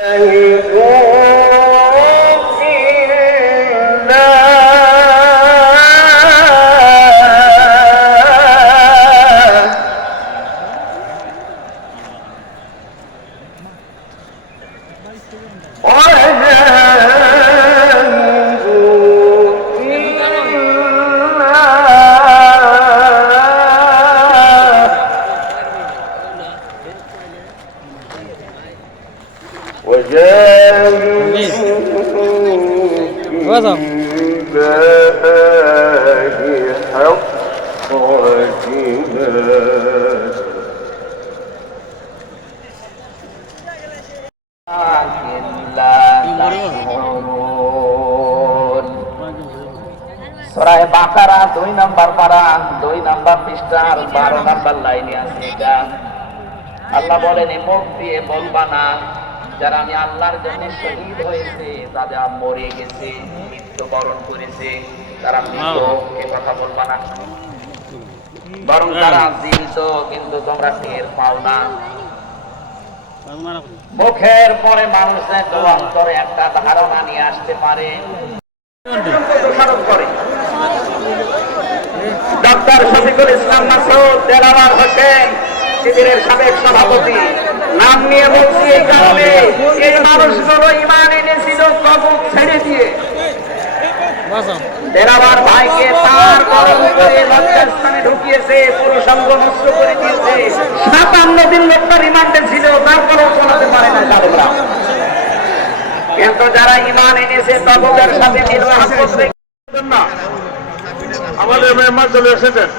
وجاهدوا حق جهاده সরাই বাকারা দুই নাম্বার পারা দুই নাম্বার পৃষ্ঠার বারো নাম্বার লাইনে আছে এটা আল্লাহ বলেন "এ মুখ দিয়ে বলবা না যারা আমি আল্লাহর জন্য শহীদ হয়েছে তাদের মরে গেছে মৃত্যুবরণ করেছে তারা মৃত এ কথা বলবা না। বরং তারা জীবিত কিন্তু তোমরা টের পাও না। মুখের পরে মানুষের অন্তরে একটা ধারণা নিয়ে আসতে পারে। করে ডক্টর শফিকুল ইসলাম মাসুদ দেলাওয়ার হোসেন শিবিরের সাবেক সভাপতি। নাম নিয়ে বলছি এই কারণে এই মানুষগুলো ইমান এনেছিল কবর ছেড়ে দিয়ে। দেলাওয়ার ভাইকে তার গরম করে লজ্জাস্থানে ঢুকিয়েছে পুরুষাঙ্গ নষ্ট করে দিয়েছে। সাতান্ন দিন লোকটা রিমান্ডে ছিল তারপরেও চলাতে পারে না তাদেররা কিন্তু যারা ইমান এনেছে তবকের সাথে নির্বাহ করতে আমাদের মেম্বার চলে এসেছেন।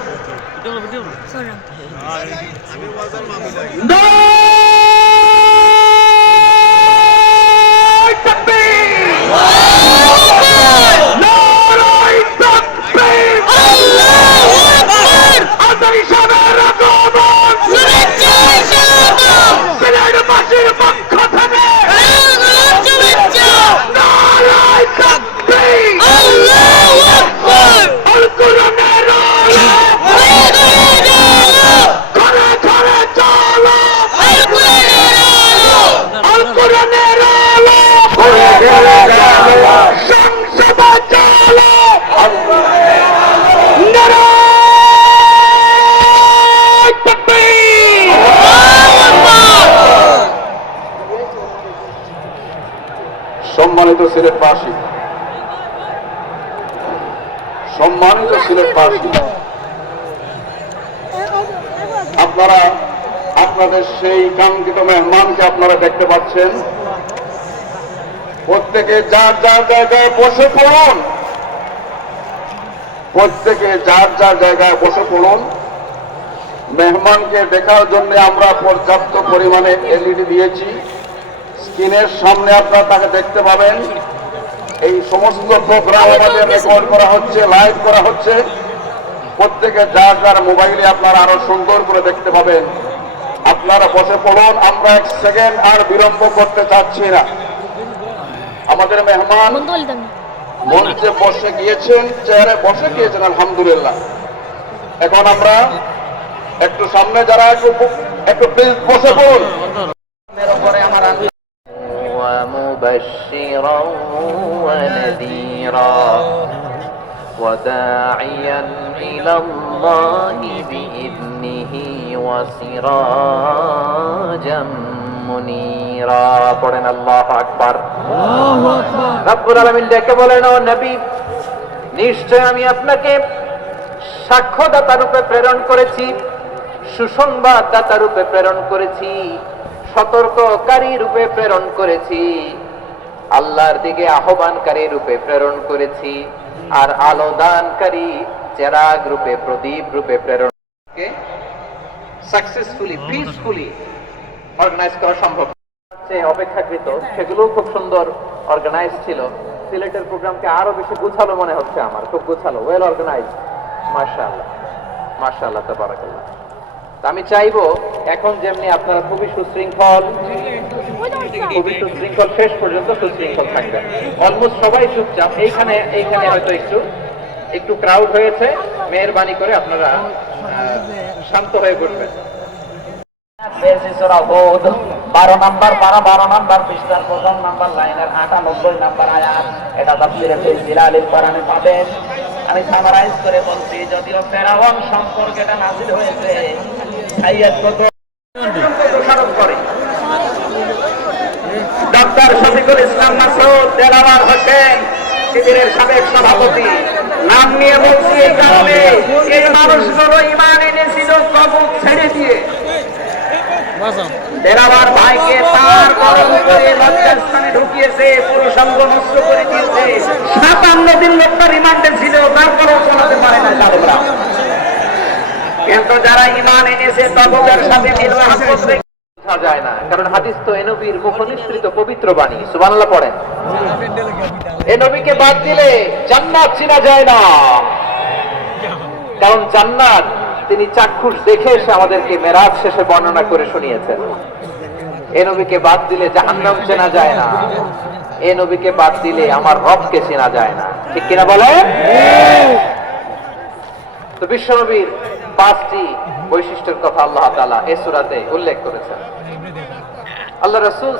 সম্মানিত সিলেট সিলেটবাসী সম্মানিত সিলেটবাসী আপনারা, আপনাদের সেই কাঙ্ক্ষিত মেহমানকে আপনারা দেখতে পাচ্ছেন। প্রত্যেকে যার যার জায়গায় বসে পড়ুন। প্রত্যেকে যার যার জায়গায় বসে পড়ুন। মেহমানকে দেখার জন্য আমরা পর্যাপ্ত পরিমাণে এলইডি দিয়েছি। স্ক্রিনের সামনে আপনারা তাকে দেখতে পাবেন। এই সমস্ত প্রোগ্রাম আমাদের রেকর্ড করা হচ্ছে লাইভ করা হচ্ছে। প্রত্যেকে যার যার মোবাইলে আপনারা আরও সুন্দর করে দেখতে পাবেন। আপনারা বসে পড়ুন, আমরা এক সেকেন্ড আর বিলম্ব করতে চাচ্ছি না। আমাদের মেহমান মঞ্চে বসে গিয়েছেন, চেয়ারে বসে গিয়েছেন, আলহামদুলিল্লাহ। এখন আমরা একটু সামনে যারা একটু একটু বসে পড়ুন। ومبشرا ونذيرا وداعيا إلى الله بإذنه وسراجا منيرا পড়েন আল্লাহ আকবার রব্বুল আলামিন ডেকে বলেন ও নবী নিশ্চয় আমি আপনাকে সাক্ষ্যদাতা রূপে প্রেরণ করেছি সুসংবাদ দাতা রূপে প্রেরণ করেছি সতর্ককারী রূপে প্রেরণ করেছি আল্লাহর দিকে আহ্বানকারী রূপে প্রেরণ করেছি আর আলো দানকারী চেরাগ রূপে প্রদীপ রূপে প্রেরণ সাকসেসফুলি পিসফুলি অর্গানাইজ করা সম্ভব। অপেক্ষাকৃত সেগুলো খুব সুন্দর অর্গানাইজ ছিল। সিলেটের প্রোগ্রামকে আরও বেশি গুছালো মনে হচ্ছে আমার। খুব গুছালো ওয়েল অর্গানাইজ মাশাআল্লাহ। মাশাআল্লাহ তাবারাকাল্লাহ। তা আমি চাইব এখন যেমনি আপনারা খুবই সুশৃঙ্খল খুবই সুশৃঙ্খল শেষ পর্যন্ত সুশৃঙ্খল থাকবেন অলমোস্ট সবাই চুপচাপ। এইখানে এইখানে হয়তো একটু একটু ক্রাউড হয়েছে। মেহরবানি করে আপনারা শান্ত হয়ে বসবেন। বারো নাম্বার পারা বারো নাম্বার পৃষ্ঠার প্রথম নাম্বার লাইনের আটানব্বই নাম্বার আয়াত। এটা তাফসিরে জিলালিল কোরআনে পাবেন। আমি সামারাইজ করে বলছি, যদিও ফেরাওয়ান সম্পর্কে এটা নাজিল হয়েছে তার ঢুকিয়েছে করে দিয়েছে। সাতান্ন দিন রিমান্ডে ছিল তারপরেও কিন্তু যারা ইমান এনেছে সাথে কারণ বাদ দিলে জান্নাত না। তিনি চাক্ষুষ দেখে এসে আমাদেরকে মেরাজ শেষে বর্ণনা করে শুনিয়েছেন। এ নবীকে বাদ দিলে জাহান্নাম চেনা যায় না। এ নবীকে বাদ দিলে আমার রবকে চেনা যায় না। ঠিক কিনা বলে তো বিশ্বনবীর পাঁচটি বৈশিষ্ট্যের কথা আল্লাহ তালা এ সুরাতে উল্লেখ করেছেন। আল্লাহ রাসূল